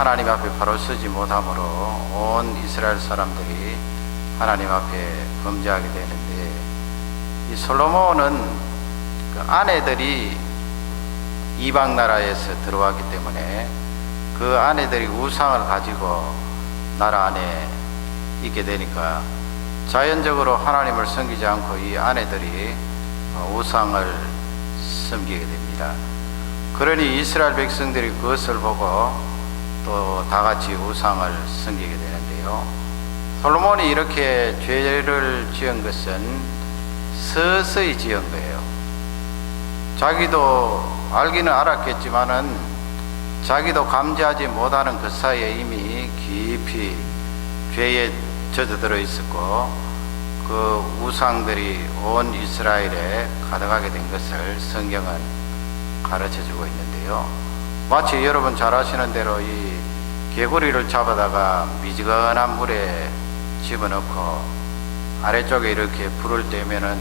하나님 앞에 바로 서지 못함으로 온 이스라엘 사람들이 하나님 앞에 범죄하게 되는데, 이 솔로몬은 그 아내들이 이방 나라에서 들어왔기 때문에 그 아내들이 우상을 가지고 나라 안에 있게 되니까 자연적으로 하나님을 섬기지 않고 이 아내들이 우상을 섬기게 됩니다. 그러니 이스라엘 백성들이 그것을 보고 또 다같이 우상을 섬기게 되는데요, 솔로몬이 이렇게 죄를 지은 것은 서서히 지은 거예요. 자기도 알기는 알았겠지만은 자기도 감지하지 못하는 그 사이에 이미 깊이 죄에 젖어들어 있었고, 그 우상들이 온 이스라엘에 가득하게 된 것을 성경은 가르쳐주고 있는데요, 마치 여러분 잘 아시는 대로 이 개구리를 잡아다가 미지근한 물에 집어넣고 아래쪽에 이렇게 불을 떼면은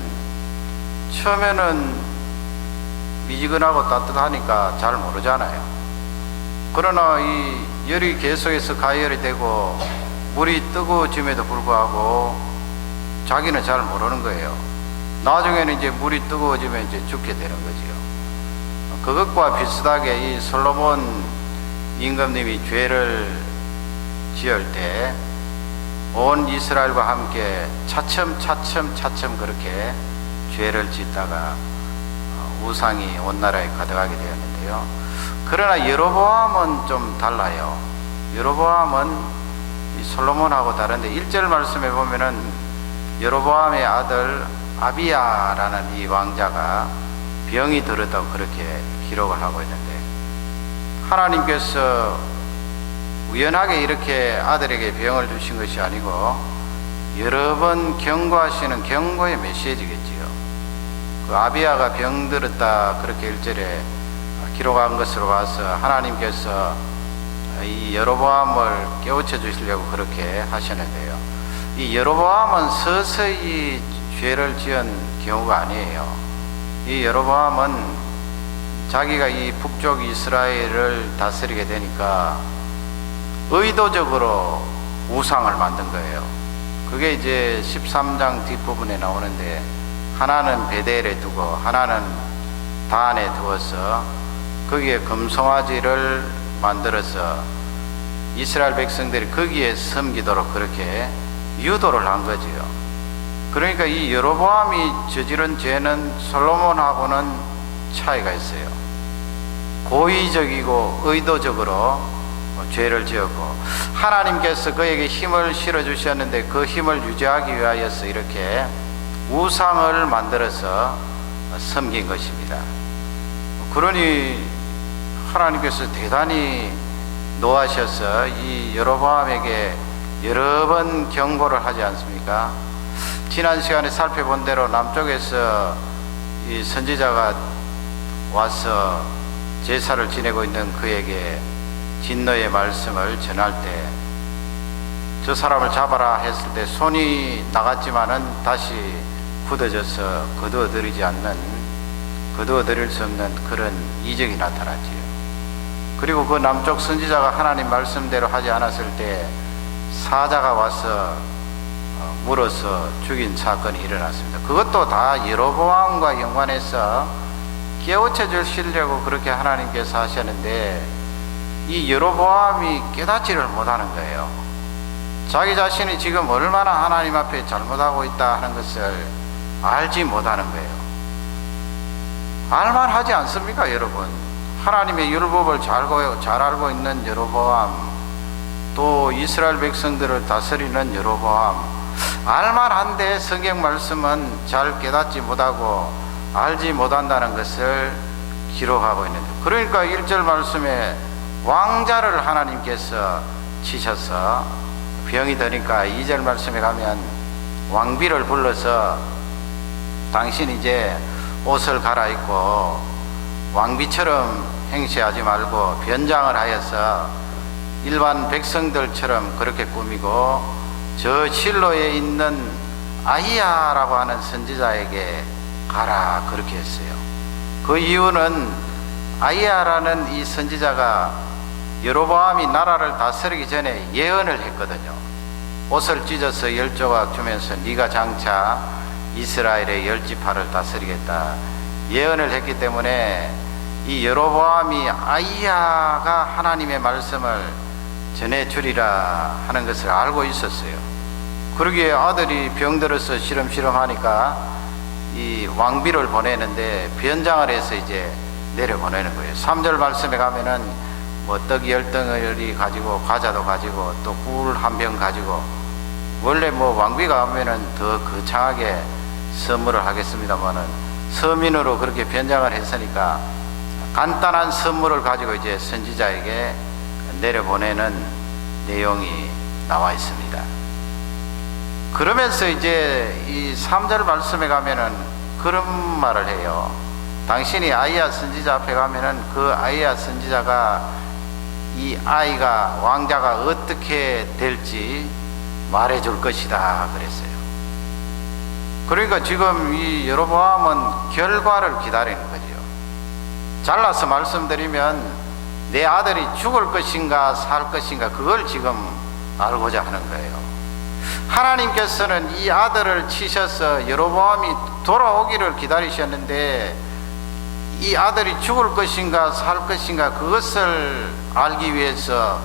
처음에는 미지근하고 따뜻하니까 잘 모르잖아요. 그러나 이 열이 계속해서 가열이 되고 물이 뜨거워짐에도 불구하고 자기는 잘 모르는 거예요. 나중에는 이제 물이 뜨거워지면 이제 죽게 되는 거지요. 그것과 비슷하게 이 솔로몬 임금님이 죄를 지을 때 온 이스라엘과 함께 차츰 그렇게 죄를 짓다가 우상이 온 나라에 가득하게 되었는데요, 그러나 여로보암은 좀 달라요. 여로보암은 이 솔로몬하고 다른데 1절 말씀에 보면은 여로보암의 아들 아비야라는 이 왕자가 병이 들었다고 그렇게 기록을 하고 있는데, 하나님께서 우연하게 이렇게 아들에게 병을 주신 것이 아니고 여러 번 경고하시는 경고의 메시지겠지요. 그 아비야가 병들었다 그렇게 1절에 기록한 것으로 봐서 하나님께서 이 여로보암을 깨우쳐 주시려고 그렇게 하셨는데요, 이 여로보암은 서서히 죄를 지은 경우가 아니에요. 이 여로보암은 자기가 이 북쪽 이스라엘을 다스리게 되니까 의도적으로 우상을 만든 거예요. 그게 이제 13장 뒷부분에 나오는데, 하나는 베델에 두고 하나는 단에 두어서 거기에 금송아지를 만들어서 이스라엘 백성들이 거기에 섬기도록 그렇게 유도를 한 거지요. 그러니까 이 여로보암이 저지른 죄는 솔로몬하고는 차이가 있어요. 고의적이고 의도적으로 죄를 지었고, 하나님께서 그에게 힘을 실어 주셨는데 그 힘을 유지하기 위하여서 이렇게 우상을 만들어서 섬긴 것입니다. 그러니 하나님께서 대단히 노하셔서 이 여로보암에게 여러 번 경고를 하지 않습니까? 지난 시간에 살펴본 대로 남쪽에서 이 선지자가 와서 제사를 지내고 있는 그에게 진노의 말씀을 전할 때, 저 사람을 잡아라 했을 때 손이 나갔지만은 다시 굳어져서 거두어들일 수 없는 그런 이적이 나타났지요. 그리고 그 남쪽 선지자가 하나님 말씀대로 하지 않았을 때 사자가 와서 물어서 죽인 사건이 일어났습니다. 그것도 다 여로보암과 연관해서 깨우쳐 주시려고 그렇게 하나님께서 하셨는데, 이 여로보암이 깨닫지를 못하는 거예요. 자기 자신이 지금 얼마나 하나님 앞에 잘못하고 있다 하는 것을 알지 못하는 거예요. 알만하지 않습니까, 여러분? 하나님의 율법을 잘 알고 있는 여로보암, 또 이스라엘 백성들을 다스리는 여로보암, 알만한데 성경 말씀은 잘 깨닫지 못하고 알지 못한다는 것을 기록하고 있는데, 그러니까 1절 말씀에 왕자를 하나님께서 치셔서 병이 드니까 2절 말씀에 가면 왕비를 불러서 당신 이제 옷을 갈아입고 왕비처럼 행세하지 말고 변장을 하여서 일반 백성들처럼 그렇게 꾸미고 저 실로에 있는 아히야라고 하는 선지자에게 가라 그렇게 했어요. 그 이유는 아히야라는 이 선지자가 여로보암이 나라를 다스리기 전에 예언을 했거든요. 옷을 찢어서 10조각 주면서 네가 장차 이스라엘의 10지파를 다스리겠다 예언을 했기 때문에 이 여로보암이 아이야가 하나님의 말씀을 전해주리라 하는 것을 알고 있었어요. 그러기에 아들이 병들어서 시름시름 하니까 이 왕비를 보내는데 변장을 해서 이제 내려보내는 거예요. 3절 말씀에 가면은 뭐 떡 10덩어리 가지고 과자도 가지고 또 꿀 한 병 가지고, 원래 뭐 왕비가 오면은 더 거창하게 선물을 하겠습니다만은 서민으로 그렇게 변장을 했으니까 간단한 선물을 가지고 이제 선지자에게 내려보내는 내용이 나와 있습니다. 그러면서 이제 이 3절 말씀에 가면은 그런 말을 해요. 당신이 아이야 선지자 앞에 가면은 그 아이야 선지자가 이 아이가 왕자가 어떻게 될지 말해줄 것이다 그랬어요. 그러니까 지금 이 여로보암은 결과를 기다리는 거죠. 잘라서 말씀드리면 내 아들이 죽을 것인가 살 것인가 그걸 지금 알고자 하는 거예요. 하나님께서는 이 아들을 치셔서 여로보암이 돌아오기를 기다리셨는데 이 아들이 죽을 것인가 살 것인가 그것을 알기 위해서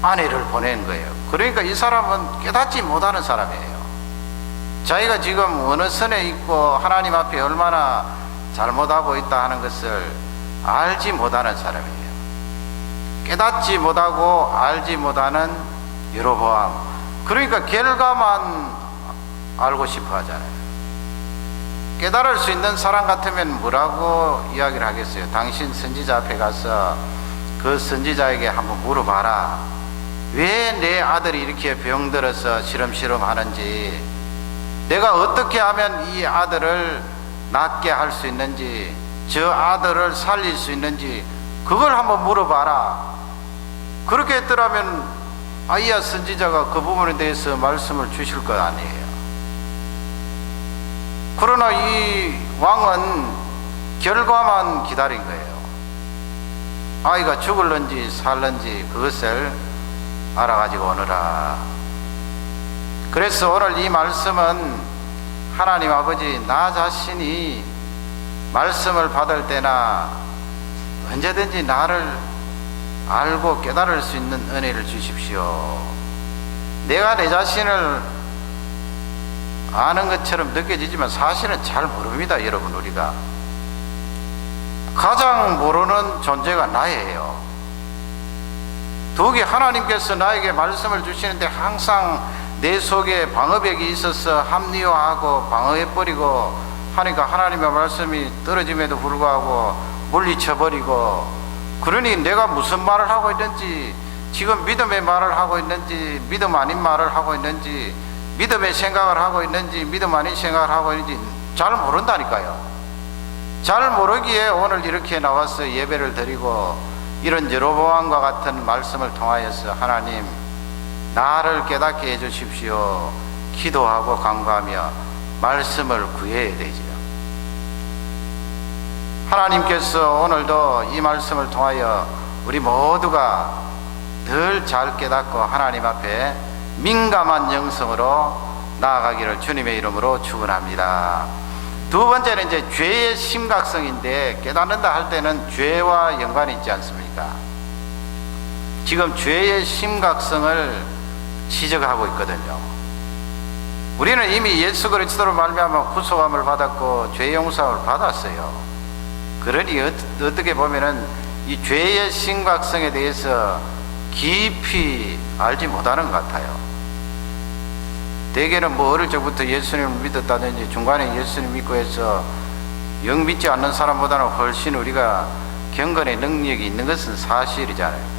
아내를 보낸 거예요. 그러니까 이 사람은 깨닫지 못하는 사람이에요. 자기가 지금 어느 선에 있고 하나님 앞에 얼마나 잘못하고 있다 하는 것을 알지 못하는 사람이에요. 깨닫지 못하고 알지 못하는 여로보암. 그러니까 결과만 알고 싶어 하잖아요. 깨달을 수 있는 사람 같으면 뭐라고 이야기를 하겠어요? 당신 선지자 앞에 가서 그 선지자에게 한번 물어봐라. 왜 내 아들이 이렇게 병들어서 시름시름 하는지, 내가 어떻게 하면 이 아들을 낫게 할 수 있는지, 저 아들을 살릴 수 있는지 그걸 한번 물어봐라. 그렇게 했더라면 아이야 선지자가 그 부분에 대해서 말씀을 주실 것 아니에요. 그러나 이 왕은 결과만 기다린 거예요. 아이가 죽을런지 살런지 그것을 알아가지고 오너라. 그래서 오늘 이 말씀은 하나님 아버지, 나 자신이 말씀을 받을 때나 언제든지 나를 알고 깨달을 수 있는 은혜를 주십시오. 내가 내 자신을 아는 것처럼 느껴지지만 사실은 잘 모릅니다. 여러분, 우리가 가장 모르는 존재가 나예요. 더욱이 하나님께서 나에게 말씀을 주시는데 항상 내 속에 방어벽이 있어서 합리화하고 방어해버리고 하니까 하나님의 말씀이 떨어짐에도 불구하고 물리쳐버리고, 그러니 내가 무슨 말을 하고 있는지, 지금 믿음의 말을 하고 있는지 믿음 아닌 말을 하고 있는지, 믿음의 생각을 하고 있는지 믿음 아닌 생각을 하고 있는지 잘 모른다니까요. 잘 모르기에 오늘 이렇게 나와서 예배를 드리고 이런 여로보암과 같은 말씀을 통하여서 하나님 나를 깨닫게 해주십시오 기도하고 간구하며 말씀을 구해야 되지요. 하나님께서 오늘도 이 말씀을 통하여 우리 모두가 늘 잘 깨닫고 하나님 앞에 민감한 영성으로 나아가기를 주님의 이름으로 축원합니다. 두 번째는 이제 죄의 심각성인데, 깨닫는다 할 때는 죄와 연관이 있지 않습니까? 지금 죄의 심각성을 지적하고 있거든요. 우리는 이미 예수 그리스도로 말미암아 구속함을 받았고 죄 용서를 받았어요. 그러니 어떻게 보면은 이 죄의 심각성에 대해서 깊이 알지 못하는 것 같아요. 대개는 뭐 어릴 적부터 예수님을 믿었다든지 중간에 예수님 믿고 해서 영 믿지 않는 사람보다는 훨씬 우리가 경건의 능력이 있는 것은 사실이잖아요.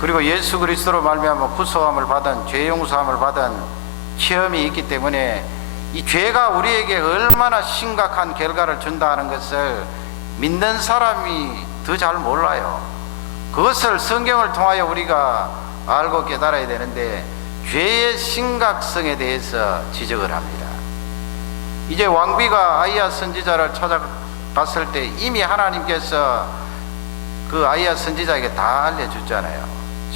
그리고 예수 그리스도로 말미암아 구속함을 받은, 죄 용서함을 받은 체험이 있기 때문에 이 죄가 우리에게 얼마나 심각한 결과를 준다는 것을 믿는 사람이 더 잘 몰라요. 그것을 성경을 통하여 우리가 알고 깨달아야 되는데 죄의 심각성에 대해서 지적을 합니다. 이제 왕비가 아이야 선지자를 찾아갔을 때 이미 하나님께서 그 아이야 선지자에게 다 알려줬잖아요.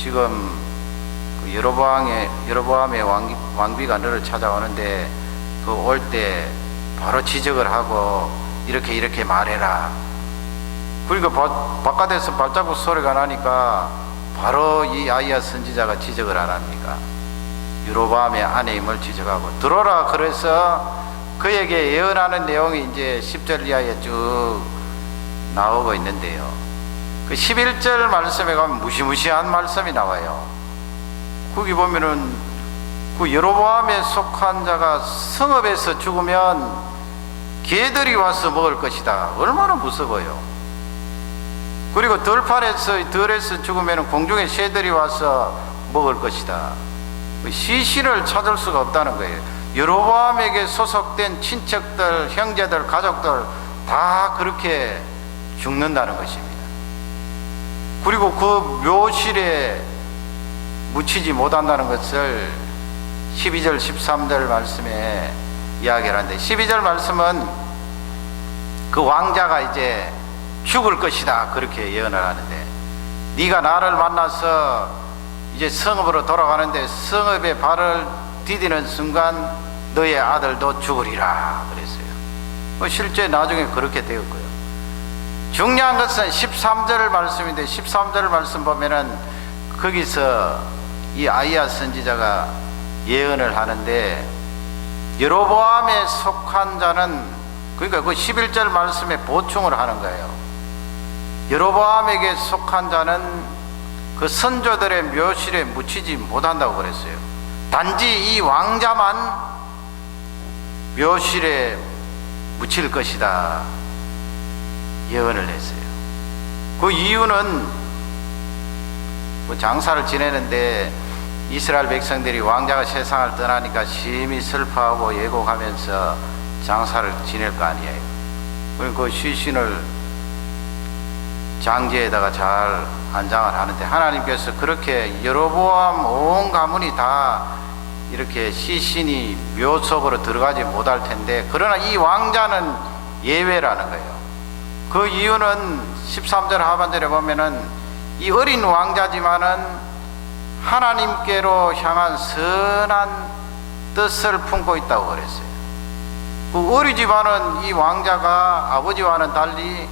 지금 그 여로보암의 왕비가 너를 찾아오는데 그 올 때 바로 지적을 하고 이렇게 말해라. 그러니까 바깥에서 발자국 소리가 나니까 바로 이 아이야 선지자가 지적을 안 합니까? 여로보암의 아내임을 지적하고 들어라. 그래서 그에게 예언하는 내용이 이제 10절 이하에 쭉 나오고 있는데요. 그 11절 말씀에 가면 무시무시한 말씀이 나와요. 거기 보면은 그 여로보암에 속한 자가 성읍에서 죽으면 개들이 와서 먹을 것이다. 얼마나 무서워요. 그리고 들에서 죽으면 공중에 새들이 와서 먹을 것이다. 시신을 찾을 수가 없다는 거예요. 여로보암에게 소속된 친척들, 형제들, 가족들 다 그렇게 죽는다는 것입니다. 그리고 그 묘실에 묻히지 못한다는 것을 12절 13절 말씀에 이야기를 하는데, 12절 말씀은 그 왕자가 이제 죽을 것이다 그렇게 예언을 하는데, 네가 나를 만나서 이제 성읍으로 돌아가는데 성읍에 발을 디디는 순간 너의 아들도 죽으리라 그랬어요. 실제 나중에 그렇게 되었고요. 중요한 것은 13절 말씀인데, 13절 말씀 보면은 거기서 이 아이야 선지자가 예언을 하는데, 여로보암에 속한 자는, 그러니까 그 11절 말씀에 보충을 하는 거예요. 여로보암에게 속한 자는 그 선조들의 묘실에 묻히지 못한다고 그랬어요. 단지 이 왕자만 묘실에 묻힐 것이다 예언을 했어요. 그 이유는 뭐 장사를 지내는데 이스라엘 백성들이 왕자가 세상을 떠나니까 심히 슬퍼하고 예곡하면서 장사를 지낼 거 아니에요. 그 시신을 장지에다가 잘 안장을 하는데, 하나님께서 그렇게 여로보암 온 가문이 다 이렇게 시신이 묘 속으로 들어가지 못할 텐데, 그러나 이 왕자는 예외라는 거예요. 그 이유는 13절 하반절에 보면은 이 어린 왕자지만은 하나님께로 향한 선한 뜻을 품고 있다고 그랬어요. 그 어리지만은 이 왕자가 아버지와는 달리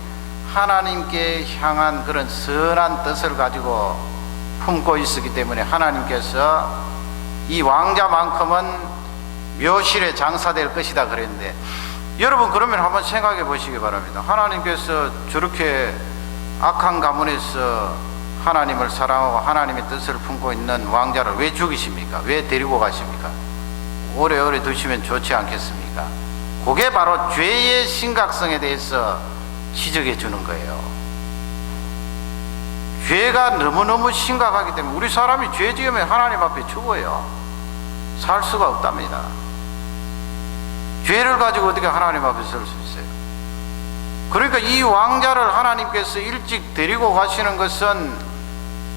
하나님께 향한 그런 선한 뜻을 가지고 품고 있었기 때문에 하나님께서 이 왕자만큼은 묘실에 장사될 것이다 그랬는데, 여러분 그러면 한번 생각해 보시기 바랍니다. 하나님께서 저렇게 악한 가문에서 하나님을 사랑하고 하나님의 뜻을 품고 있는 왕자를 왜 죽이십니까? 왜 데리고 가십니까? 오래오래 두시면 좋지 않겠습니까? 그게 바로 죄의 심각성에 대해서 지적해 주는 거예요. 죄가 너무너무 심각하기 때문에 우리 사람이 죄 지으면 하나님 앞에 죽어요. 살 수가 없답니다. 죄를 가지고 어떻게 하나님 앞에 설 수 있어요? 그러니까 이 왕자를 하나님께서 일찍 데리고 가시는 것은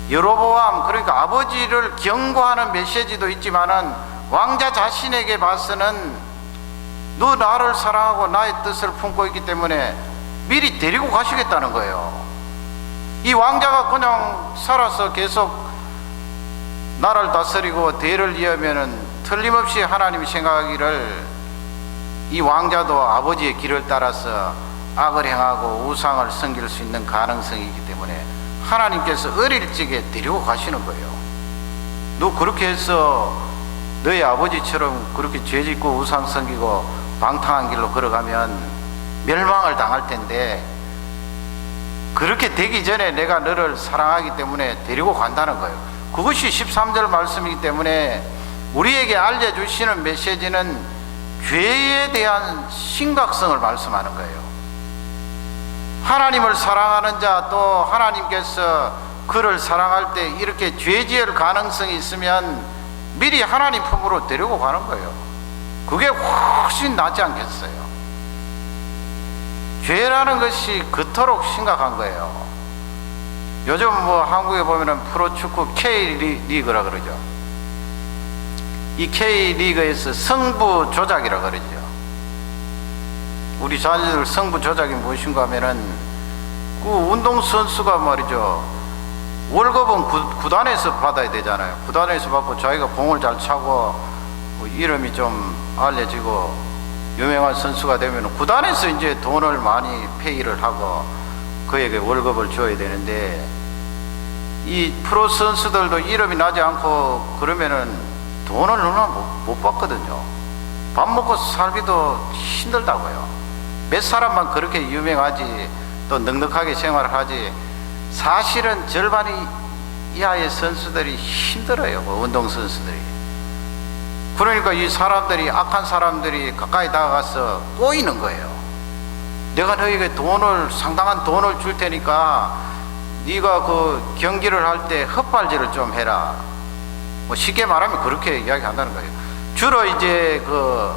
여로보암, 그러니까 아버지를 경고하는 메시지도 있지만은 왕자 자신에게 봐서는 너 나를 사랑하고 나의 뜻을 품고 있기 때문에 미리 데리고 가시겠다는 거예요. 이 왕자가 그냥 살아서 계속 나라를 다스리고 대를 이으면은 틀림없이 하나님이 생각하기를 이 왕자도 아버지의 길을 따라서 악을 행하고 우상을 섬길 수 있는 가능성이 있기 때문에 하나님께서 어릴 적에 데리고 가시는 거예요. 너 그렇게 해서 너희 아버지처럼 그렇게 죄짓고 우상 섬기고 방탕한 길로 걸어가면 멸망을 당할 텐데, 그렇게 되기 전에 내가 너를 사랑하기 때문에 데리고 간다는 거예요. 그것이 13절 말씀이기 때문에 우리에게 알려주시는 메시지는 죄에 대한 심각성을 말씀하는 거예요. 하나님을 사랑하는 자, 또 하나님께서 그를 사랑할 때 이렇게 죄 지을 가능성이 있으면 미리 하나님 품으로 데리고 가는 거예요. 그게 훨씬 낫지 않겠어요? 죄라는 것이 그토록 심각한 거예요. 요즘 뭐 한국에 보면은 프로축구 K리그라 그러죠. 이 K리그에서 성부 조작이라 그러죠. 우리 자녀들 성부 조작이 무엇인가 하면은 그 운동선수가 말이죠, 월급은 구단에서 받아야 되잖아요. 구단에서 받고 자기가 공을 잘 차고 뭐 이름이 좀 알려지고 유명한 선수가 되면 구단에서 이제 돈을 많이 페이를 하고 그에게 월급을 줘야 되는데, 이 프로 선수들도 이름이 나지 않고 그러면은 돈을 얼마 못 받거든요. 밥 먹고 살기도 힘들다고요. 몇 사람만 그렇게 유명하지 또 넉넉하게 생활을 하지, 사실은 절반 이하의 선수들이 힘들어요. 운동 선수들이. 그러니까 이 사람들이, 악한 사람들이 가까이 다가가서 꼬이는 거예요. 내가 너에게 상당한 돈을 줄 테니까 네가 그 경기를 할 때 헛발질을 좀 해라. 뭐 쉽게 말하면 그렇게 이야기한다는 거예요. 주로 이제 그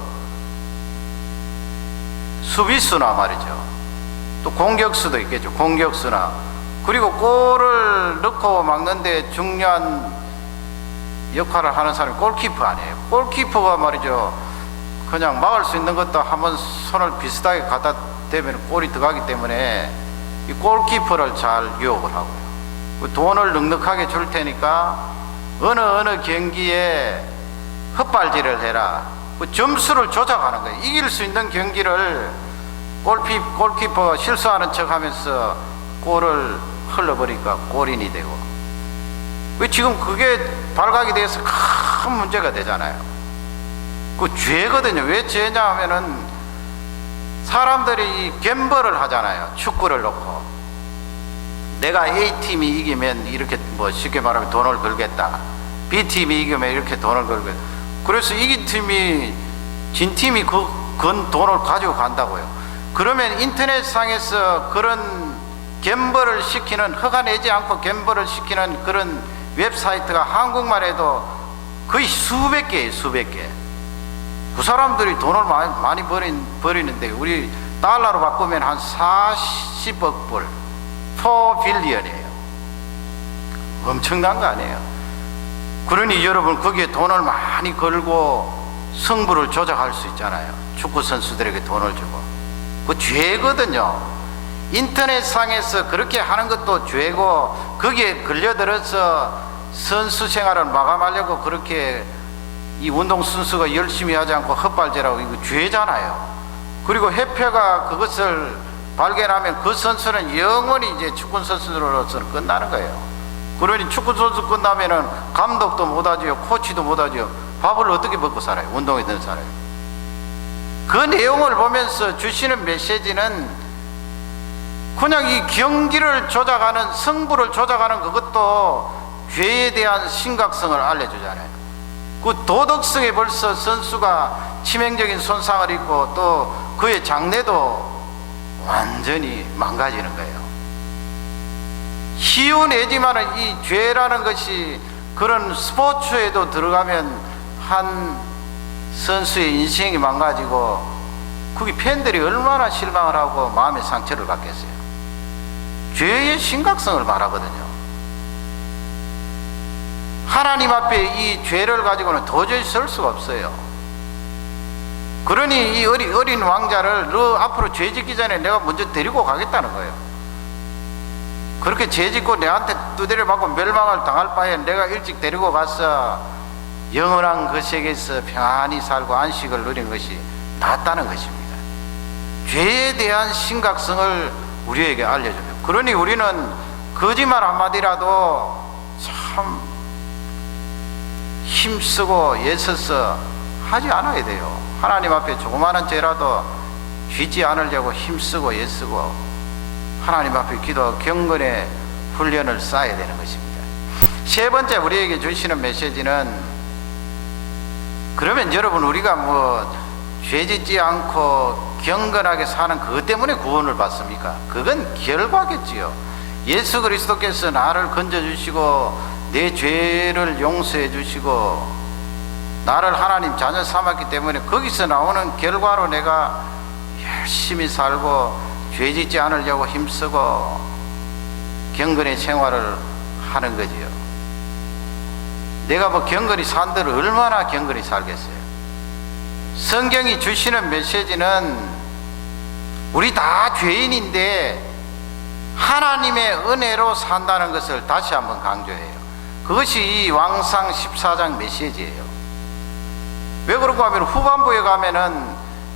수비수나 말이죠. 또 공격수도 있겠죠. 공격수나. 그리고 골을 넣고 막는데 중요한 역할을 하는 사람이 골키퍼 아니에요. 골키퍼가 말이죠, 그냥 막을 수 있는 것도 한번 손을 비슷하게 갖다 대면 골이 들어가기 때문에 이 골키퍼를 잘 유혹을 하고요. 돈을 넉넉하게 줄 테니까 어느 경기에 헛발질을 해라. 점수를 조작하는 거예요. 이길 수 있는 경기를 골키퍼가 실수하는 척 하면서 골을 흘러버리니까 골인이 되고, 지금 그게 발각이 돼서 큰 문제가 되잖아요. 그 죄거든요. 왜 죄냐 하면은 사람들이 갬블을 하잖아요. 축구를 놓고 내가 A팀이 이기면 이렇게, 뭐 쉽게 말하면 돈을 걸겠다, B팀이 이기면 이렇게 돈을 걸겠다. 그래서 이긴 팀이, 진 팀이 건 돈을 가지고 간다고요. 그러면 인터넷상에서 그런 갬블을 시키는, 허가 내지 않고 갬블을 시키는 그런 웹사이트가 한국만 해도 거의 수백 개예요. 수백 개. 그 사람들이 돈을 많이 버리는데, 우리 달러로 바꾸면 한 40억 불, 4빌리언이에요. 엄청난 거 아니에요. 그러니 여러분, 거기에 돈을 많이 걸고 승부를 조작할 수 있잖아요. 축구 선수들에게 돈을 주고. 그 죄거든요. 인터넷상에서 그렇게 하는 것도 죄고, 거기에 걸려들어서 선수 생활을 마감하려고 그렇게 이 운동 선수가 열심히 하지 않고 헛발질하고, 이거 죄잖아요. 그리고 협회가 그것을 발견하면 그 선수는 영원히 이제 축구 선수로서는 끝나는 거예요. 그러니 축구 선수 끝나면은 감독도 못하지요, 코치도 못하지요. 밥을 어떻게 먹고 살아요? 운동에 드는 살아요. 그 내용을 보면서 주시는 메시지는 그냥 이 경기를 조작하는, 승부를 조작하는 그것도 죄에 대한 심각성을 알려주잖아요. 그 도덕성에 벌써 선수가 치명적인 손상을 입고 또 그의 장래도 완전히 망가지는 거예요. 희운애지만은 이 죄라는 것이 그런 스포츠에도 들어가면 한 선수의 인생이 망가지고, 거기 팬들이 얼마나 실망을 하고 마음의 상처를 받겠어요. 죄의 심각성을 말하거든요. 하나님 앞에 이 죄를 가지고는 도저히 설 수가 없어요. 그러니 이 어린 왕자를 너 앞으로 죄 짓기 전에 내가 먼저 데리고 가겠다는 거예요. 그렇게 죄 짓고 내한테 두드려 맞고 멸망을 당할 바에 내가 일찍 데리고 가서 영원한 그 세계에서 평안히 살고 안식을 누리는 것이 낫다는 것입니다. 죄에 대한 심각성을 우리에게 알려줘요. 그러니 우리는 거짓말 한마디라도 참 힘쓰고 애써서 하지 않아야 돼요. 하나님 앞에 조그마한 죄라도 쥐지 않으려고 힘쓰고 애쓰고 하나님 앞에 기도 경건의 훈련을 쌓아야 되는 것입니다. 세 번째 우리에게 주시는 메시지는, 그러면 여러분 우리가 뭐 죄짓지 않고 경건하게 사는 그것 때문에 구원을 받습니까? 그건 결과겠지요. 예수 그리스도께서 나를 건져주시고 내 죄를 용서해 주시고 나를 하나님 자녀 삼았기 때문에 거기서 나오는 결과로 내가 열심히 살고 죄짓지 않으려고 힘쓰고 경건의 생활을 하는 거지요. 내가 뭐 경건히 산들 얼마나 경건히 살겠어요. 성경이 주시는 메시지는 우리 다 죄인인데 하나님의 은혜로 산다는 것을 다시 한번 강조해요. 그것이 이 왕상 14장 메시지예요. 왜 그런가 하면 후반부에 가면은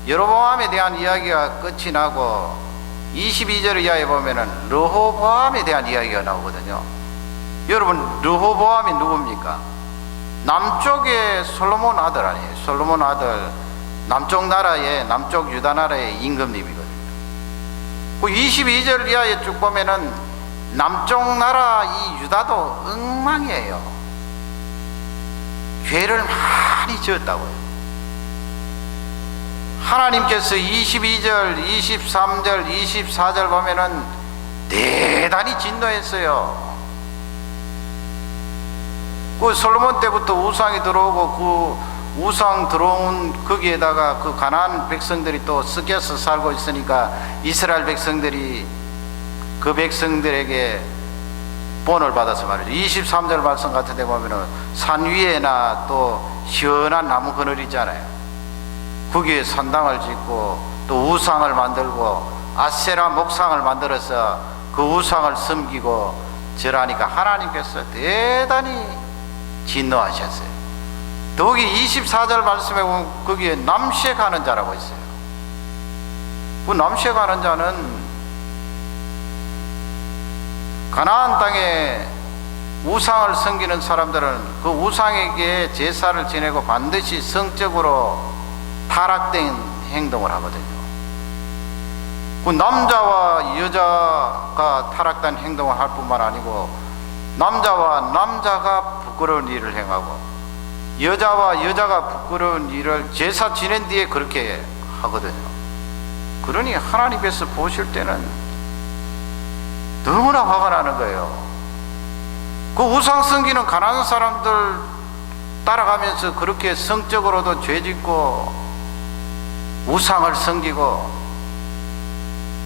여로보암에 대한 이야기가 끝이 나고 22절 이하에 보면은 르호보암에 대한 이야기가 나오거든요. 여러분, 르호보암이 누굽니까? 남쪽의 솔로몬 아들 아니에요. 솔로몬 아들, 남쪽 나라의, 남쪽 유다 나라의 임금님이거든요. 그 22절 이하에 쭉 보면은 남쪽 나라 이 유다도 엉망이에요. 죄를 많이 지었다고요. 하나님께서 22절, 23절, 24절 보면은 대단히 진노했어요. 그 솔로몬 때부터 우상이 들어오고 그 우상 들어온 거기에다가 그 가나안 백성들이 또 섞여서 살고 있으니까 이스라엘 백성들이 그 백성들에게 본을 받아서 말이죠. 23절 말씀 같은 데 보면은 산 위에나 또 시원한 나무 그늘 있잖아요. 거기에 산당을 짓고 또 우상을 만들고 아세라 목상을 만들어서 그 우상을 섬기고 절하니까 하나님께서 대단히 진노하셨어요. 더욱이 24절 말씀에 보면 거기에 남색하는 자라고 있어요. 그 남색하는 자는 가나안 땅에 우상을 섬기는 사람들은 그 우상에게 제사를 지내고 반드시 성적으로 타락된 행동을 하거든요. 그 남자와 여자가 타락된 행동을 할 뿐만 아니고 남자와 남자가 부끄러운 일을 행하고 여자와 여자가 부끄러운 일을 제사 지낸 뒤에 그렇게 하거든요. 그러니 하나님께서 보실 때는 너무나 화가 나는 거예요. 그 우상 섬기는 가난한 사람들 따라가면서 그렇게 성적으로도 죄짓고 우상을 섬기고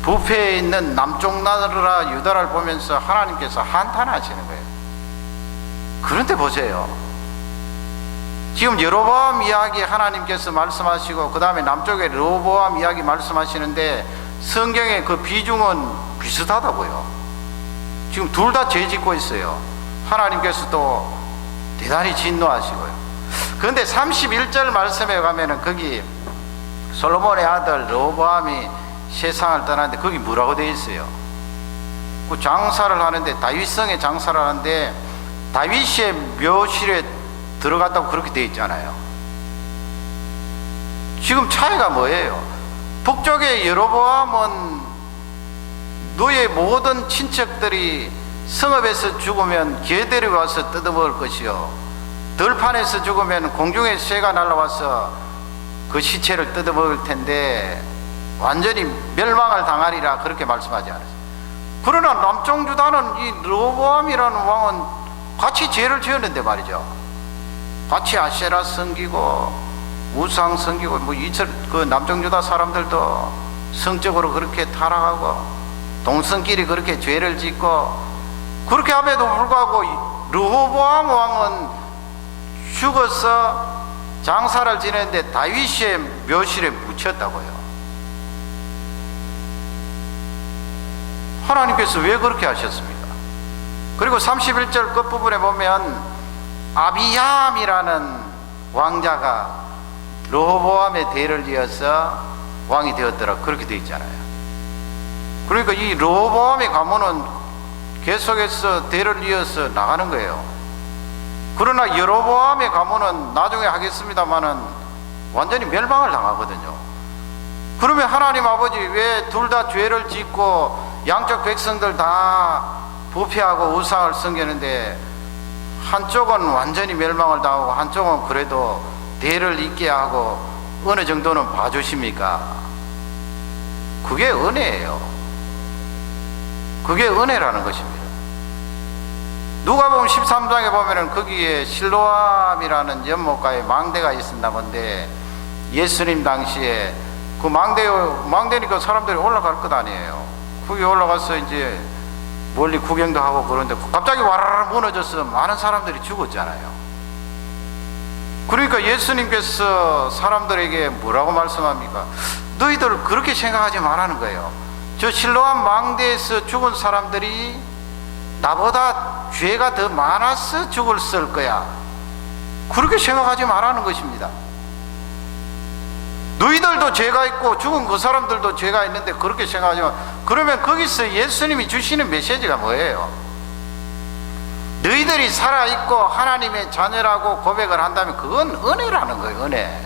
부패에 있는 남쪽 나라 유다를 보면서 하나님께서 한탄하시는 거예요. 그런데 보세요. 지금 여로보암 이야기 하나님께서 말씀하시고 그 다음에 남쪽에 르호보암 이야기 말씀하시는데 성경의 그 비중은 비슷하다고요. 지금 둘 다 죄 짓고 있어요. 하나님께서 또 대단히 진노하시고요. 그런데 31절 말씀에 가면은 거기 솔로몬의 아들 르호보암이 세상을 떠나는데 거기 뭐라고 되어 있어요? 그 장사를 하는데 다윗성에 장사를 하는데 다윗의 묘실에 들어갔다고 그렇게 되어 있잖아요. 지금 차이가 뭐예요? 북쪽의 여로보암은 너의 모든 친척들이 성읍에서 죽으면 개들이 와서 뜯어먹을 것이요 들판에서 죽으면 공중에 새가 날아와서 그 시체를 뜯어먹을 텐데 완전히 멸망을 당하리라 그렇게 말씀하지 않았어요. 그러나 남쪽 유다는 이 르호보암이라는 왕은 같이 죄를 지었는데 말이죠. 같이 아세라 섬기고 우상 섬기고 그 남쪽 유다 사람들도 성적으로 그렇게 타락하고 동성끼리 그렇게 죄를 짓고 그렇게 함에도 불구하고 르호보암 왕은 죽어서 장사를 지냈는데 다윗의 묘실에 묻혔다고요. 하나님께서 왜 그렇게 하셨습니까? 그리고 31절 끝부분에 보면 아비야함이라는 왕자가 르호보암의 대를 이어서 왕이 되었더라 그렇게 되어 있잖아요. 그러니까 이 르호보암의 가문은 계속해서 대를 이어서 나가는 거예요. 그러나 여로보암의 가문은 나중에 하겠습니다마는 완전히 멸망을 당하거든요. 그러면 하나님 아버지 왜 둘 다 죄를 짓고 양쪽 백성들 다 부패하고 우상을 섬기는데 한쪽은 완전히 멸망을 당하고 한쪽은 그래도 대를 잇게 하고 어느 정도는 봐주십니까? 그게 은혜예요. 그게 은혜라는 것입니다. 누가복음 13장에 보면은 거기에 실로암이라는 연못가에 망대가 있었나 본데 예수님 당시에 그 망대니까 사람들이 올라갈 것 아니에요. 거기 올라가서 이제 멀리 구경도 하고 그런데 갑자기 와라라 무너져서 많은 사람들이 죽었잖아요. 그러니까 예수님께서 사람들에게 뭐라고 말씀합니까? 너희들 그렇게 생각하지 말라는 거예요. 저 실로암 망대에서 죽은 사람들이 나보다 죄가 더 많아서 죽었을 거야, 그렇게 생각하지 말라는 것입니다. 너희들도 죄가 있고 죽은 그 사람들도 죄가 있는데 그렇게 생각하지 마. 그러면 거기서 예수님이 주시는 메시지가 뭐예요? 너희들이 살아있고 하나님의 자녀라고 고백을 한다면 그건 은혜라는 거예요. 은혜.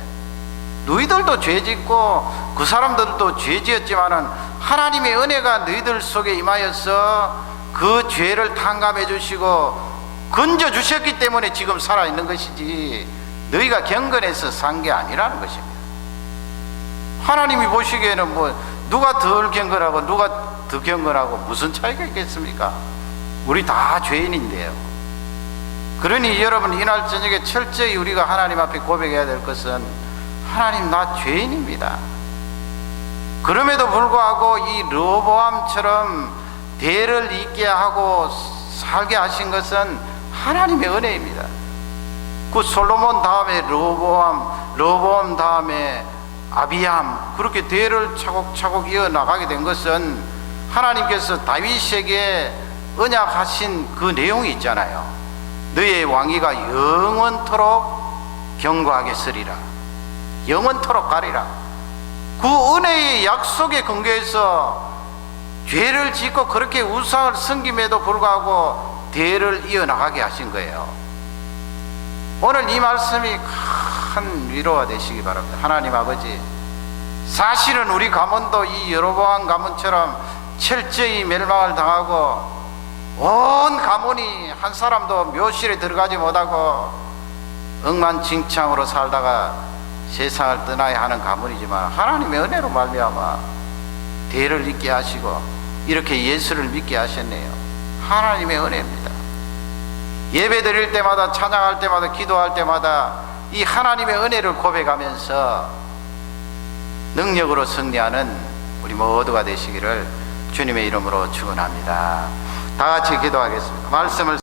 너희들도 죄 짓고 그 사람들도 죄 지었지만은 하나님의 은혜가 너희들 속에 임하여서 그 죄를 탕감해 주시고 건져 주셨기 때문에 지금 살아있는 것이지, 너희가 경건해서 산 게 아니라는 것입니다. 하나님이 보시기에는 뭐 누가 덜 경건하고 누가 더 경건하고 무슨 차이가 있겠습니까? 우리 다 죄인인데요. 그러니 여러분, 이날 저녁에 철저히 우리가 하나님 앞에 고백해야 될 것은, 하나님, 나 죄인입니다. 그럼에도 불구하고 이 르호보암처럼 대를 잇게 하고 살게 하신 것은 하나님의 은혜입니다. 그 솔로몬 다음에 르호보암 다음에 아비암, 그렇게 대를 차곡차곡 이어나가게 된 것은 하나님께서 다윗에게 언약하신 그 내용이 있잖아요. 너의 왕위가 영원토록 견고하게 서리라, 영원토록 가리라. 그 은혜의 약속에 근거해서 죄를 짓고 그렇게 우상을 섬김에도 불구하고 대를 이어나가게 하신 거예요. 오늘 이 말씀이 큰 위로가 되시기 바랍니다. 하나님 아버지, 사실은 우리 가문도 이 여로보암 가문처럼 철저히 멸망을 당하고 온 가문이 한 사람도 묘실에 들어가지 못하고 억만징창으로 살다가 세상을 떠나야 하는 가문이지만, 하나님의 은혜로 말미암아 대를 잇게 하시고 이렇게 예수를 믿게 하셨네요. 하나님의 은혜입니다. 예배 드릴 때마다, 찬양할 때마다, 기도할 때마다 이 하나님의 은혜를 고백하면서 능력으로 승리하는 우리 모두가 되시기를 주님의 이름으로 축원합니다. 다 같이 기도하겠습니다. 말씀을